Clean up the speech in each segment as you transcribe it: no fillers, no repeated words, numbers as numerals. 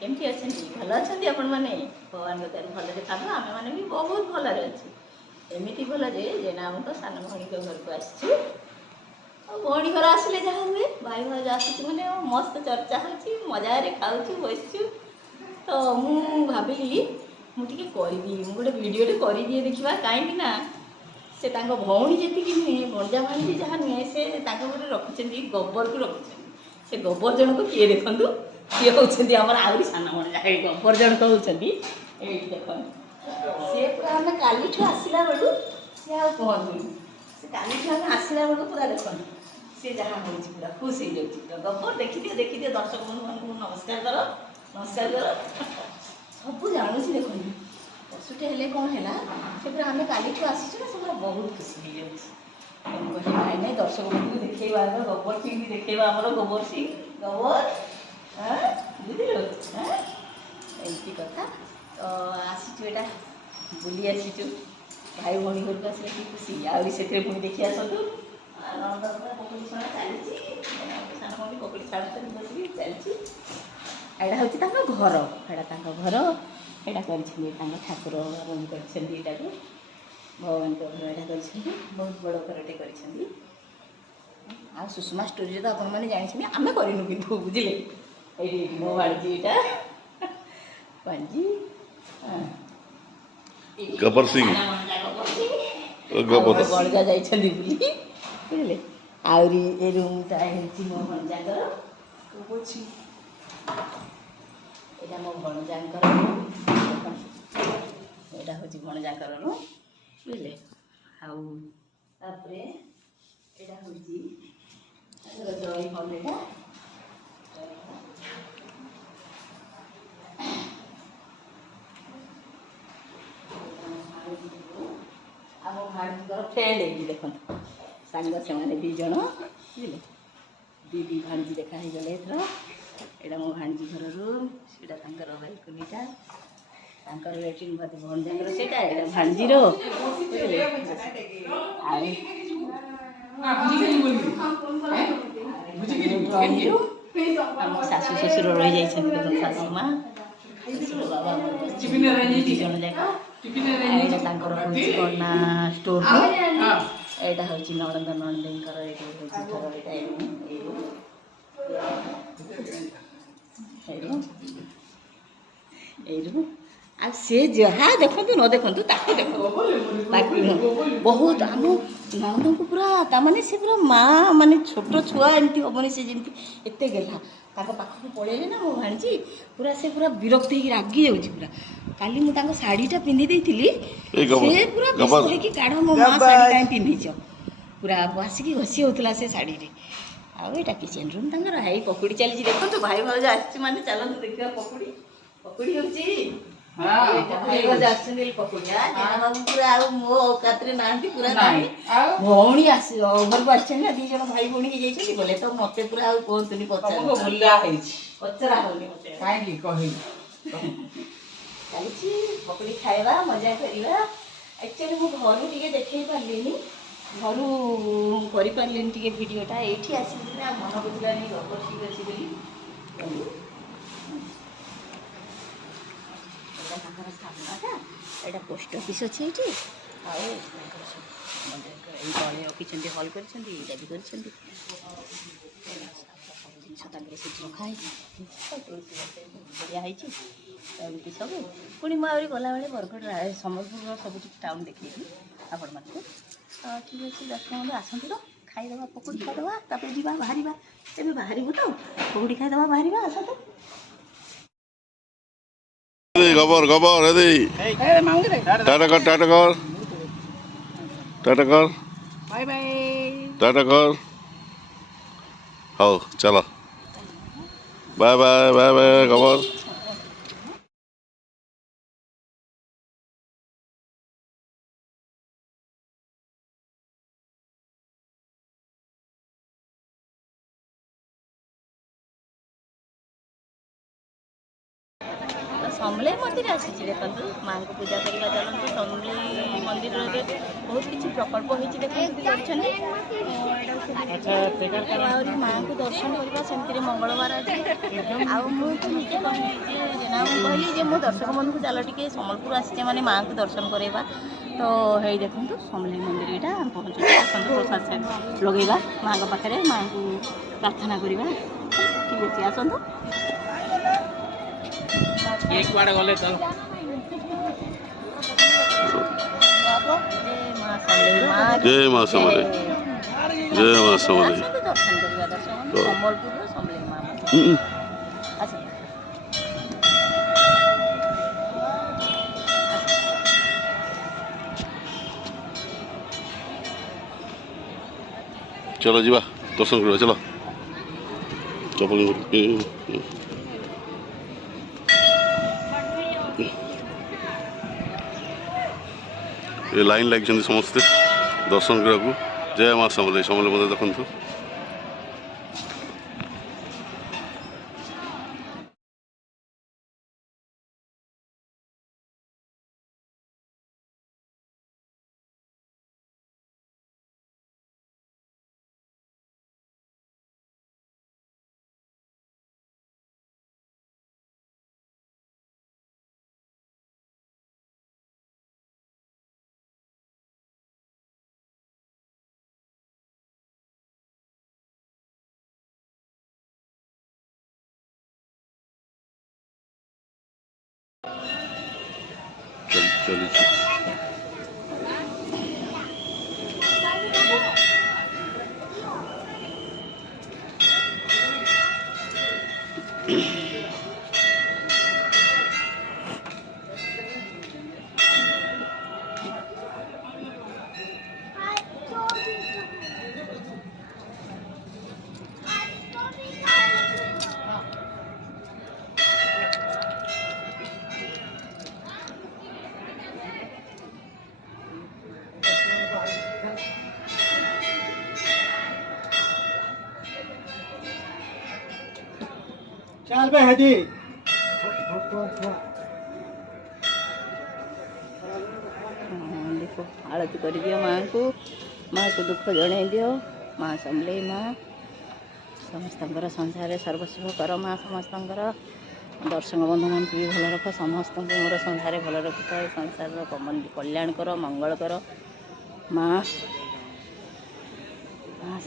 केमती अच्छे भल अच्छा आपण मैंने भगवान भले था आम मैंने भी बहुत भलरे अच्छे एमती भल जे जेना तो सान भाई घर को आसी भौणी घर आसिले जहाँ हुए भाई भाज आसुच मैंने मस्त चर्चा हो मजारे खाऊ बसचु तो मु भाविली मुझे करी गोटे भिडटे कर देखा कहीं से भौणी जी नुहे भणजा भाणी जहाँ नुहे से गोटे रखी गोबर को रखी से गोबर जन को किए देखूँ सी हूँ आम आहरी सान भणजा गोबर जन को होती देख सी पूरा आम काली आसला बेलू सी आ कहतुनि से काली आम आसला बेलू पूरा देखो सी जहाँ हो पूरा खुश हो जाए गोबर देखिए दर्शक बंधु नमस्कार कर सब जानूँ देखो पशुटे हेल्ले कौन है से पूरा आम काली आसीचु ना से पूरा बहुत खुशी हो जाए नाई नाई दर्शक बंधु देखा गोबर सिंह भी देखा आमर गोबर सिंह गोबर हाँ बुझल एमती कथा तो आसीचु एटा बुली आसीचु भाई भौणी घर को आसले कि खुशी आहरी से पुणी देखी आसतु पकड़ी छड़ा चली सान भाई पकड़ी छाड़ बस चलती एटा हूँ घर एटा घर एटा कर ठाकुर रूम कर भगवान को घर एटा कर बहुत बड़ घरटे कर आ सुषमा स्टोरी तो आपण मैंने जानी आम करनु कि बुझे ये मो भाणजी यहाँ भाणजी गब्बर सिंह बड़गा जाइछन्ती बुली बुझले आउरी ए रूमटा हेछि मो भणजाकर कोछि एटा मो भणजाकर एटा होछि भणजाकर रूम बुझले आउ तापरे एटा होछि जय हॉल एटा आम भाणीजर फ्रेंड है देख सांग से मैंने दिज बुझे दीदी भाणजी देखा ही गले एथर यहाँ मो भाणजी घर रूम से बालकनीटा लैट्रिन बाथ भणजार से भाणजीर बुझे आम शाशु शशुर रही जाइए शाशु माँ शशुर बाबा दिज जाक यहाँ कौना स्टोर यहाँ हूँ नणंद नणंदर ये आ से जहाँ देखु न देखु ताकू देख बहुत आम नणंद को पूरा ताने से पूरा माँ माने छोट छुआ एमती हमनी से जमी एत गेला पाखक पलैले ना मो भाणजी पूरा से पूरा विरक्त हो रागी जाऊँगी पूरा काली मुझे शाढ़ीटा पिंधि देती से पूरा विषय कि काढ़ मो माँ शाढ़ी कहीं पिंधिच पूरा आसिक घसी होता से शाढ़ी आईटा किचेन रूम तक हाई पकुड़ी चली देखो भाई भाज आस माने चलते देखा पकुड़ी पकुड़ी हो भाई भाज पकुड़िया बाबू पूरा मो औकात ना पूरा भौणी आस घर को आस दीज भाई भौणी हो गले तो मत पूरा कहतुनि पचरा होनी चली पकड़ी खाଇବା मजा करवा एक्चुअली मु घर टे देखे पार्ली घर कर भिडटा ये आस मन बुझा गबर ठीक अच्छी बोली सामनाटा यहाँ पोस्ट ऑफिस अच्छे ये तले रखी हल कर जिन रखाई बढ़िया एमती सब पुणी मुझे गला बेले बरगढ़ सम्बलपुर सब टाउन देखी आपण मान ठीक अच्छे दर्शक बंधु आसतु तो खाईदे पकड़ी खाईदे जी बाहर तेज बाहर तो पकड़ी खाईदे बाहर आसतु गबर गबर टाटा कर टाटा कर टाटा कर बाय बाय टाटा कर हाँ चलो बाय बाय बाय बाय गबर ସମଲେଇ ମନ୍ଦିର ଆସିଛି। ଦେଖନ୍ତୁ ମାଆଙ୍କୁ ପୂଜା କରିବା ଚାଲନ୍ତୁ। ସମଲେଇ ମନ୍ଦିରରେ ବହୁତ କିଛି ପ୍ରକଳ୍ପ ହେଇଛି ଦେଖନ୍ତୁ କରିଛନ୍ତି। ଆହୁରି ମାଆଙ୍କୁ ଦର୍ଶନ କରିବା ସେମିତିରେ ମଙ୍ଗଳବାର ଅଛି। ଆଉ ମୁଁ ତ ନିଜେ କହିଲି ଯେ ମୁଁ କହିଲି ଯେ ମୁଁ ଦର୍ଶକ ବନ୍ଧୁକୁ ଚାଲ ଟିକେ ସମ୍ବଲପୁର ଆସିଛେ ମାନେ ମାଆଙ୍କୁ ଦର୍ଶନ କରାଇବା। ତ ହେଇ ଦେଖନ୍ତୁ ସମଲେଇ ମନ୍ଦିର ଏଇଟା ପହଞ୍ଚୁଛି। ଆସନ୍ତୁ ପ୍ରସାଦ ଲଗେଇବା ମାଆଙ୍କ ପାଖରେ, ମାଆଙ୍କୁ ପ୍ରାର୍ଥନା କରିବା। ଠିକ୍ ଅଛି ଆସନ୍ତୁ। କୁଆଡ଼େ ଗଲେ ତ ଜୟ ମା ସମଲେଇ, ଜୟ ମା ସମଲେଇ। ଦର୍ଶନ କରିବା ଦର୍ଶନ ସମ୍ବଲପୁରର ସମଲେଇ ମା ଆସନ୍ତୁ। चलो जीवा दर्शन करवा चलो। चपल ये लाइन लगी समस्ते दर्शन करने को। जय माँ समलेई, समलेई मंदिर देखु। चलिए चल बे हदी देखो आरती कर दियो माँ को दुख जन दियो। माँ समलेई माँ समस्त संसार सर्वशुभ कर। माँ समस्त दर्शक बंधु मान भी भल रख, समस्त मोर संसार भल रखी था। संसार कल्याण कर, मंगल कर। माँ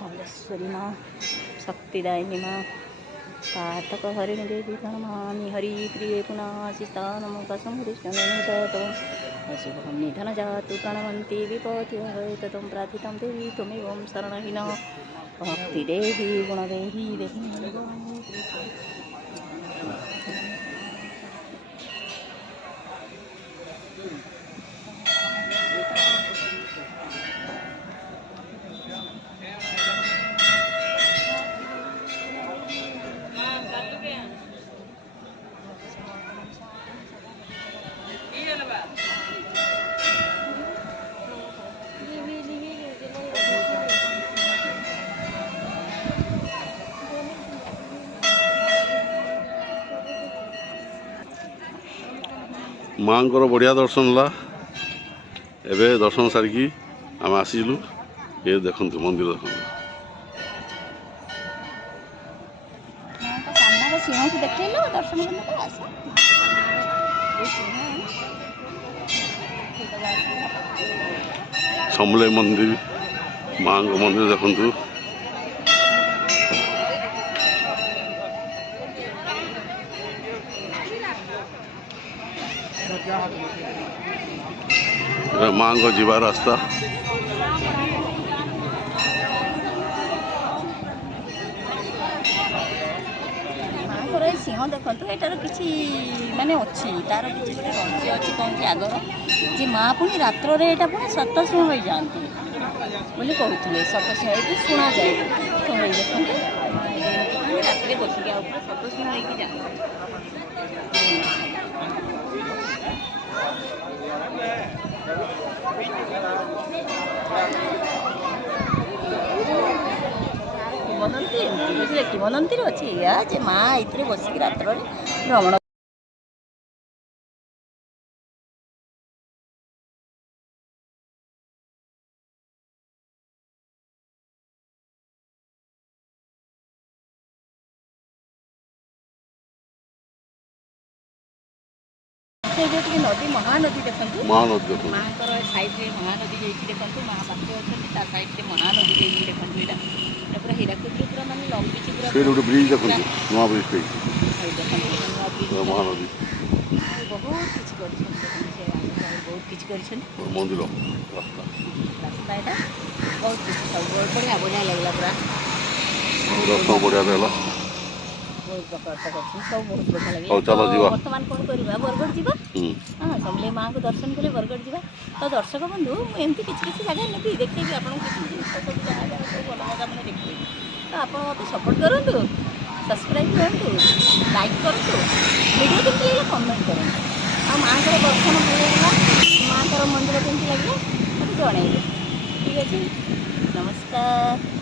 समलेश्वरी माँ शक्तिदायिनी माँ पाठक हरिणी देवी प्रणमामि। हरि प्रिय पुनाशिता नमो शुभम निधन जातु प्रणवंती विपत्ति तम प्रार्थितं देवी त्वमेव शरणहीन भक्ति देवी गुणदेवी देवी। माँ को बढ़िया दर्शन है। एबे दर्शन सारिकी आम आसिलु। ये देखु मंदिर देखु समलेई मंदिर, माँ को मंदिर देखु। माँ को जीवा रास्ता सिंह देखो यार किसी माने अच्छी तार किसी रहस्य अच्छी कौन कि आगर जे माँ पुणी रात्र रे एटा पुणी सत सिंह हो जाती बोली कहते सत सिंह ये शुणा जाए। तो देखो रात बसिक सत सिंह होगी जाते किंवदंती अच्छी या जे माँ ये बसिक रात्र भ्रमण ଦେଖେଇବେ ଟିକେ ନଦୀ ମହାନଦୀ ଦେଖନ୍ତୁ ମହାନଦୀ ଦେଖନ୍ତୁ ମାଙ୍କର ସାଇଡ଼୍ରେ ମହାନଦୀ ଯାଇଛି ଦେଖନ୍ତୁ ମା ପାଖରେ ଅଛନ୍ତି ତା ସାଇଡ଼୍ରେ ମହାନଦୀ ଯାଇଛି ଦେଖନ୍ତୁ ଏଇଟା ପୁରା ହୀରାକୁଦରେ ପୁରା ମାନେ ଲମ୍ବିଛି ପୁରା ସେଇଠି ଗୋଟେ ବ୍ରିଜ୍ ଦେଖନ୍ତୁ ନୂଆ ବ୍ରିଜ୍ ହେଇଛି ଏଇ ଦେଖନ୍ତୁ ନୂଆ ବ୍ରିଜ୍ ମହାନଦୀ ବହୁତ କିଛି କରିଛନ୍ତି ଦେଖନ୍ତୁ ସେ ବହୁତ କିଛି କରିଛନ୍ତି ମନ୍ଦିର ରାସ୍ତା ରାସ୍ତା ଏଇଟା ବହୁତ କିଛି ସବୁ ବଢ଼ିଆ ବଢ଼ିଆ ଲାଗିଲା ପୁରା ଦର୍ଶନ ବଢ଼ିଆରେ ହେଲା ବହୁତ ପ୍ରକାର କରିଛନ୍ତି ସବୁ ବହୁତ ବଢ଼ିଆ ଲାଗିଲା ହଉ ଚାଲ ଯିବା ବର୍ତ୍ତମାନ କ'ଣ କରିବା ବରଗଡ଼ ଯିବା ହୁଁ ହଁ ସମଲେଇ ମାଆଙ୍କୁ ଦର୍ଶନ କଲେ ବରଗଡ଼ ଯିବା ତ ଦର୍ଶକ ବନ୍ଧୁ ମୁଁ ଏମିତି କିଛି କିଛି ଜାଗା ନେବି ଦେଖେଇବି ଆପଣଙ୍କୁ କିଛି ଜିନିଷ ସବୁ ଯାହା ଯାହା ସବୁ ଭଲ ଜାଗା ମାନେ ଦେଖେଇବି ତ ଆପଣ ମୋତେ ସପୋର୍ଟ କରନ୍ତୁ ସବସ୍କ୍ରାଇବ୍ କରନ୍ତୁ ଲାଇକ୍ କରନ୍ତୁ ଭିଡ଼ିଓ କେମିତି ଲାଗିଲା କମେଣ୍ଟ କରନ୍ତୁ ଆଉ ମାଆଙ୍କର ଦର୍ଶନ ଭଲ ଲାଗିଲା ମାଆଙ୍କର ମନ୍ଦିର କେମିତି ଲାଗିଲା ମୋତେ ଜଣାଇବେ ଠିକ୍ ଅଛି ନମସ୍କାର।